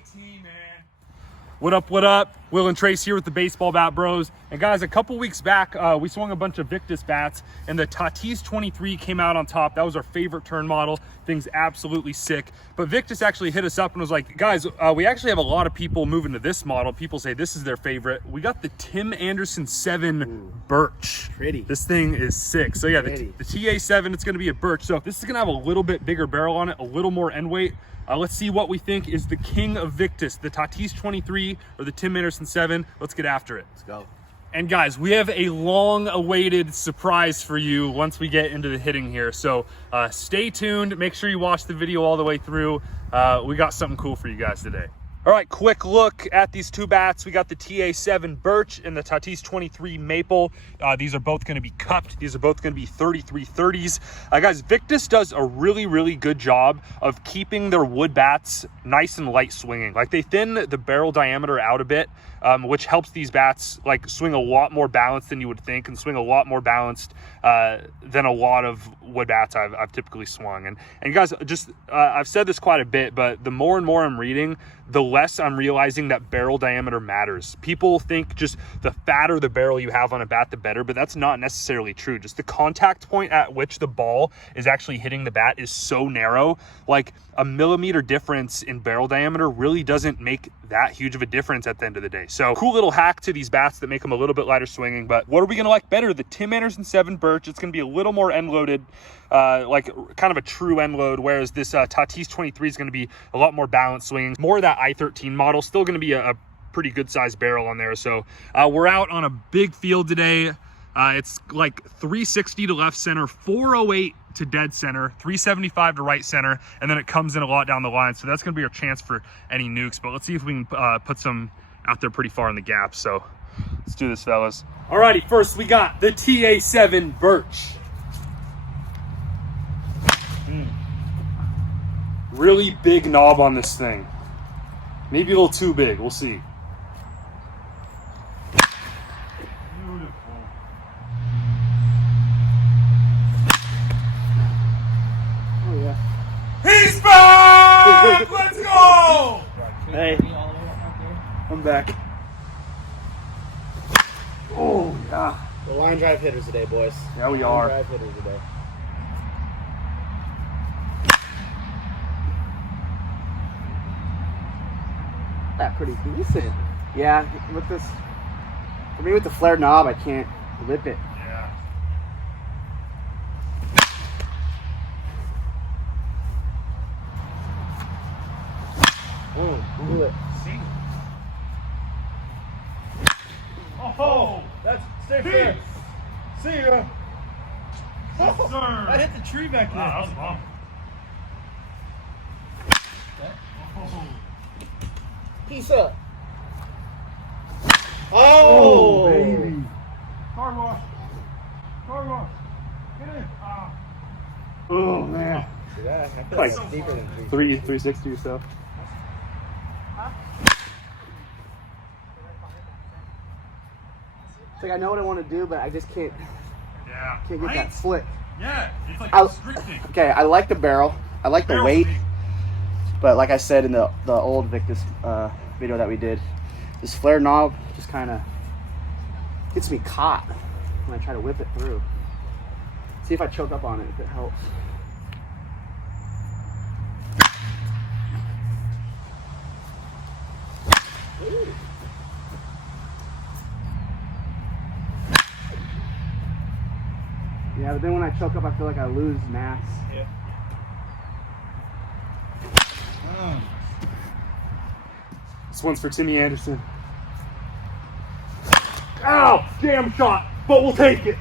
18, man. What up, what up? Will and Trace here with the Baseball Bat Bros. And guys, a couple weeks back, we swung a bunch of Victus bats, and the Tatis23 came out on top. That was our favorite turn model. Thing's absolutely sick. But Victus actually hit us up and was like, guys, we actually have a lot of people moving to this model. People say this is their favorite. We got the TA7 Birch. Pretty. This thing is sick. So yeah, the TA7, it's gonna be a Birch. So this is gonna have a little bit bigger barrel on it, a little more end weight. Let's see what we think is the king of Victus, the Tatis23 or the TA7. Let's get after it. Let's go. And guys, we have a long-awaited surprise for you once we get into the hitting here. So stay tuned. Make sure you watch the video all the way through. We got something cool for you guys today. All right, quick look at these two bats. We got the TA7 Birch and the Tatis23 Maple. These are both gonna be cupped. These are both gonna be 3330s. Guys, Victus does a really, really good job of keeping their wood bats nice and light swinging. Like they thin the barrel diameter out a bit, which helps these bats like swing a lot more balanced than you would think and swing a lot more balanced than a lot of wood bats I've typically swung. And guys, just I've said this quite a bit, but the more and more I'm reading, the less I'm realizing that barrel diameter matters. People think just the fatter the barrel you have on a bat, the better, but that's not necessarily true. Just the contact point at which the ball is actually hitting the bat is so narrow. Like a millimeter difference in barrel diameter really doesn't make that huge of a difference at the end of the day. So cool little hack to these bats that make them a little bit lighter swinging. But what are we gonna like better? The TA7 Birch, it's gonna be a little more end loaded, like kind of a true end load, whereas this Tatis23 is gonna be a lot more balanced swinging, more of that I-13 model, still gonna be a pretty good sized barrel on there. So we're out on a big field today. It's like 360 to left center, 408 to dead center, 375 to right center, and then it comes in a lot down the line. So that's gonna be our chance for any nukes, but let's see if we can put some out there pretty far in the gap. So let's do this, fellas. Alrighty, first we got the TA7 Birch. Really big knob on this thing. Maybe a little too big, we'll see. He's back! Let's go! Hey, I'm back. Oh, yeah. The line drive hitters today, boys. Yeah, we are. Line drive hitters today. That pretty decent. Yeah, with this, for me with the flared knob, I can't lip it. Yeah. Do it. See? Oh, that's stay fair. See ya. Yes, sir. That hit the tree back there. Wow, that was a bomb. Peace up. Oh, baby. Car wash. Car wash. Get in. Oh, man. See that? I feel Like that's deeper than 360 or so. It's like I know what I want to do, but I just can't get Right? that flick. Yeah, it's like I- restricting. Okay, I like the barrel. I like the Barrel's weight. big. But like I said in the old Victus video that we did, this flare knob just kind of gets me caught when I try to whip it through. See if I choke up on it, if it helps. Ooh. Yeah, but then when I choke up, I feel like I lose mass. Yeah. This one's for Timmy Anderson. Ow! Damn shot, but we'll take it.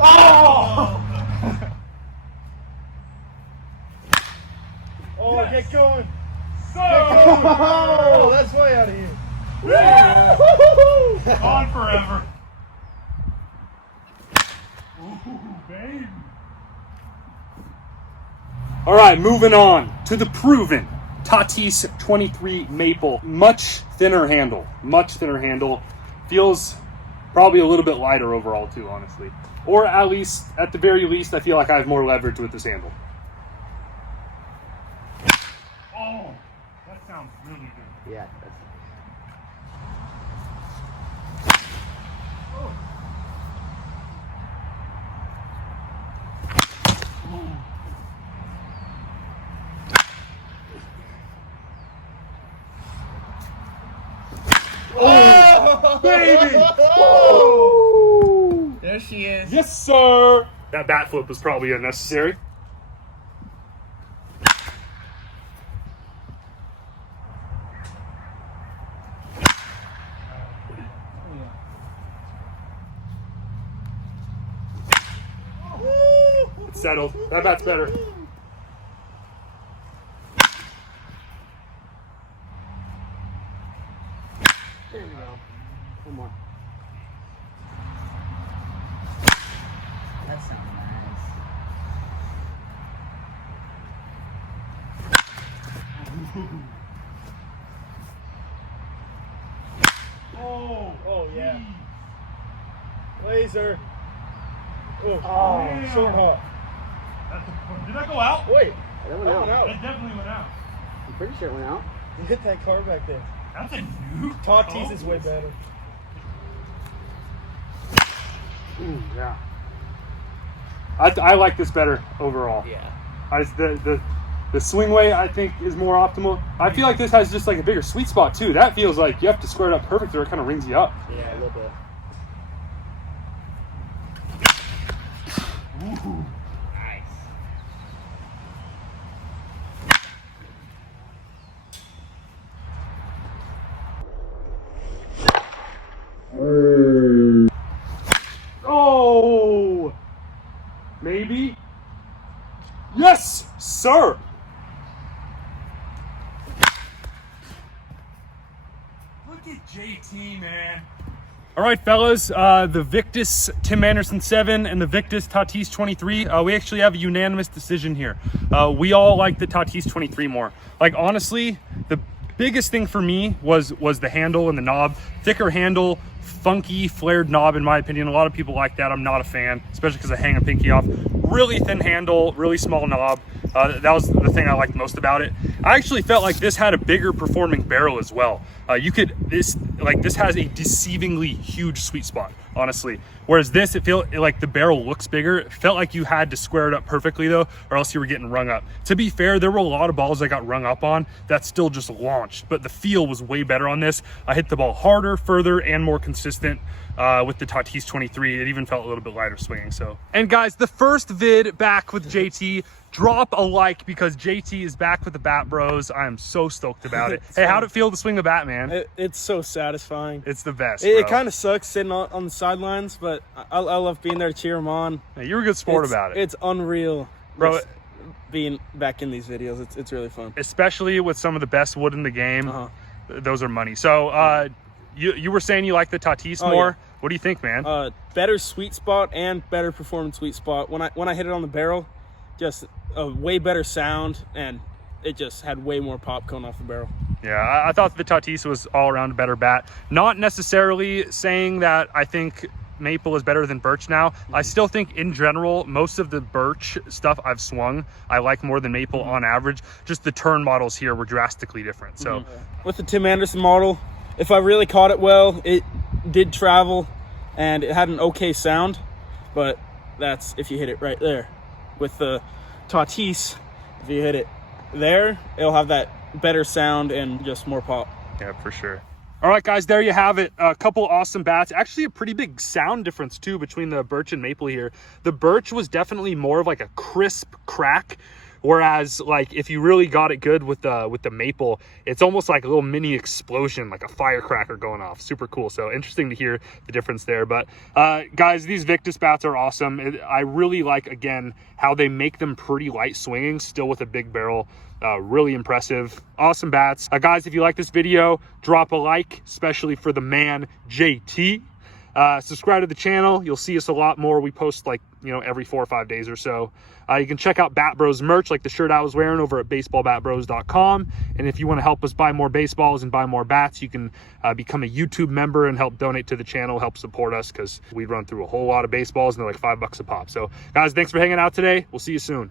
Oh! Oh, Yes. get going. Go! Oh, that's way out of here. Woo! On forever. Ooh, baby. All right, moving on to the proven Tatis23 Maple. Much thinner handle. Feels probably a little bit lighter overall too, honestly. Or at least, at the very least, I feel like I have more leverage with this handle. Oh. sounds really good. Yeah. Oh, baby! Oh! There she is. Yes, sir. That bat flip was probably unnecessary. It's settled. That bat's better. There we go. One more. That sounds nice. Oh yeah. Laser. Oh, Short hop. Did that go out? Wait, that went out. It definitely went out. I'm pretty sure it went out. you hit that car back there. That's a new. Tatis is way better. Yeah. I like this better overall. Yeah. The swing way I think is more optimal. I feel like this has just like a bigger sweet spot too. That feels like you have to square it up perfect or it kind of rings you up. Yeah, a little bit. Ooh. Nice. Oh, maybe. Yes, sir. Look at JT, man. All right, fellas, the Victus TA7 and the Victus Tatis23, we actually have a unanimous decision here. We all like the Tatis23 more. Like, honestly, the biggest thing for me was the handle and the knob. Thicker handle, funky flared knob, in my opinion. A lot of people like that. I'm not a fan, especially because I hang a pinky off. Really thin handle, really small knob. That was the thing I liked most about it. I actually felt like this had a bigger performing barrel as well. This has a deceivingly huge sweet spot, honestly. Whereas this, it felt like the barrel looks bigger. It felt like you had to square it up perfectly though, or else you were getting rung up. To be fair, there were a lot of balls I got rung up on that still just launched, but the feel was way better on this. I hit the ball harder, further, and more consistent with the Tatis23. It even felt a little bit lighter swinging. So, and guys, the first vid back with JT. Drop a like because JT is back with the Bat Bros. I am so stoked about it. Hey, how'd it feel to swing the bat, man? It's so satisfying. It's the best. It kind of sucks sitting on the sidelines, but I love being there to cheer them on. Hey, you were a good sport about it. It's unreal, bro. Being back in these videos, it's really fun. Especially with some of the best wood in the game. Those are money. So you were saying you like the Tatis more. Yeah. What do you think, man? Better sweet spot and better performance sweet spot. When I hit it on the barrel, just a way better sound, and it just had way more pop coming off the barrel. Yeah, I thought the Tatis was all around a better bat. Not necessarily saying that I think Maple is better than Birch now. I still think in general, most of the Birch stuff I've swung, I like more than Maple on average. Just the turn models here were drastically different. So with the Tim Anderson model, if I really caught it well, it did travel and it had an okay sound, but that's if you hit it right there. With the Tatis, if you hit it there, it'll have that better sound and just more pop. Yeah, for sure. All right, guys, there you have it. A couple awesome bats. Actually, a pretty big sound difference, too, between the Birch and Maple here. The Birch was definitely more of like a crisp crack, whereas like if you really got it good with the Maple, it's almost like a little mini explosion, like a firecracker going off. Super cool. So interesting to hear the difference there. But guys, these Victus bats are awesome. I really like, again, how they make them pretty light swinging, still with a big barrel. Really impressive. Awesome bats. Guys, if you like this video, drop a like, especially for the man JT. Subscribe to the channel. You'll see us a lot more. We post like, every 4 or 5 days or so. You can check out Bat Bros merch, like the shirt I was wearing, over at baseballbatbros.com. And if you want to help us buy more baseballs and buy more bats, you can become a YouTube member and help donate to the channel, help support us, because we run through a whole lot of baseballs and they're like $5 a pop. So guys, thanks for hanging out today. We'll see you soon.